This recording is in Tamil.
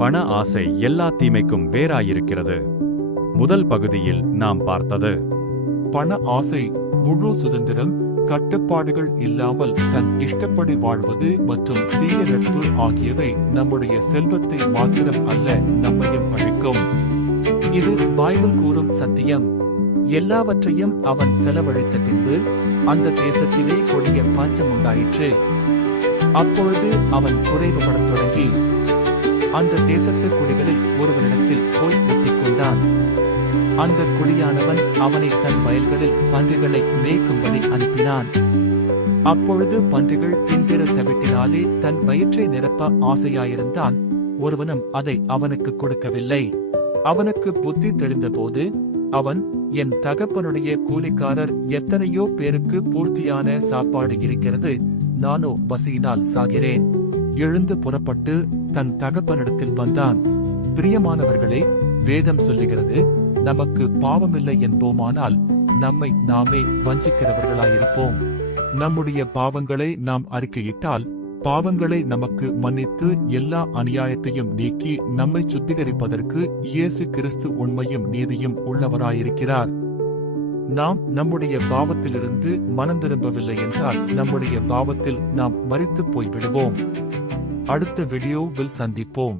பண ஆசை எல்லா தீமைக்கும் வேறாயிருக்கிறது. முதல் பகுதியில் நாம் பார்த்தது பண ஆசை, முழு சுதந்திரம், கட்டுப்பாடுகள் இல்லாமல் தன் இஷ்டப்படி வாழ்வது மற்றும் தீய நட்பு ஆகியவை நம்முடைய செல்வத்தை மாத்திரம் அல்ல, நம்மையும் அழிக்கும். இது பைபிள் கூறும் சத்தியம். எல்லாவற்றையும் அவன் செலவழித்த பின்பு அந்த தேசத்திலே கொடிய பஞ்சம் உண்டாயிற்று. அப்பொழுது அவன் குறைவுபடத் தொடங்கி அந்த தேசத்து குடிகளில் ஒருவனிடத்தில் போய் ஒட்டிக்கொண்டான். அந்த குடியானவன் அவனை தன் வயல்களில் பன்றிகளை மேய்க்கும்படி அனுப்பினான். அப்பொழுது பன்றிகள் தின்கிற தவிட்டினாலே தன் வயிற்றை நிரப்ப ஆசையாயிருந்தான். ஒருவனும் அதை அவனுக்கு கொடுக்கவில்லை. அவனுக்கு புத்தி தெளிந்தபோது அவன், என் தகப்பனுடைய கூலிக்காரர் எத்தனையோ பேருக்கு பூர்த்தியான சாப்பாடு இருக்கிறது, நானோ பசியினால் சாகிறேன். எழுந்து புறப்பட்டு தன் தகப்பனிடத்தில் வந்தான். பிரியமானவர்களே, வேதம் சொல்லுகிறது, நமக்கு பாவமில்லை என்போமானால் நம்மை நாமே வஞ்சிக்கிறவர்களாயிருப்போம். நம்முடைய பாவங்களை நாம் அறிக்கையிட்டால் பாவங்களை நமக்கு மன்னித்து எல்லா அநியாயத்தையும் நீக்கி நம்மை சுத்திகரிப்பதற்கு இயேசு கிறிஸ்து உண்மையும் நீதியும் உள்ளவராயிருக்கிறார். நாம் நம்முடைய பாவத்திலிருந்து மனம் திரும்பவில்லை என்றால் நம்முடைய பாவத்தில் நாம் மரித்து போய்விடுவோம். அடுத்த வீடியோவில் சந்திப்போம்.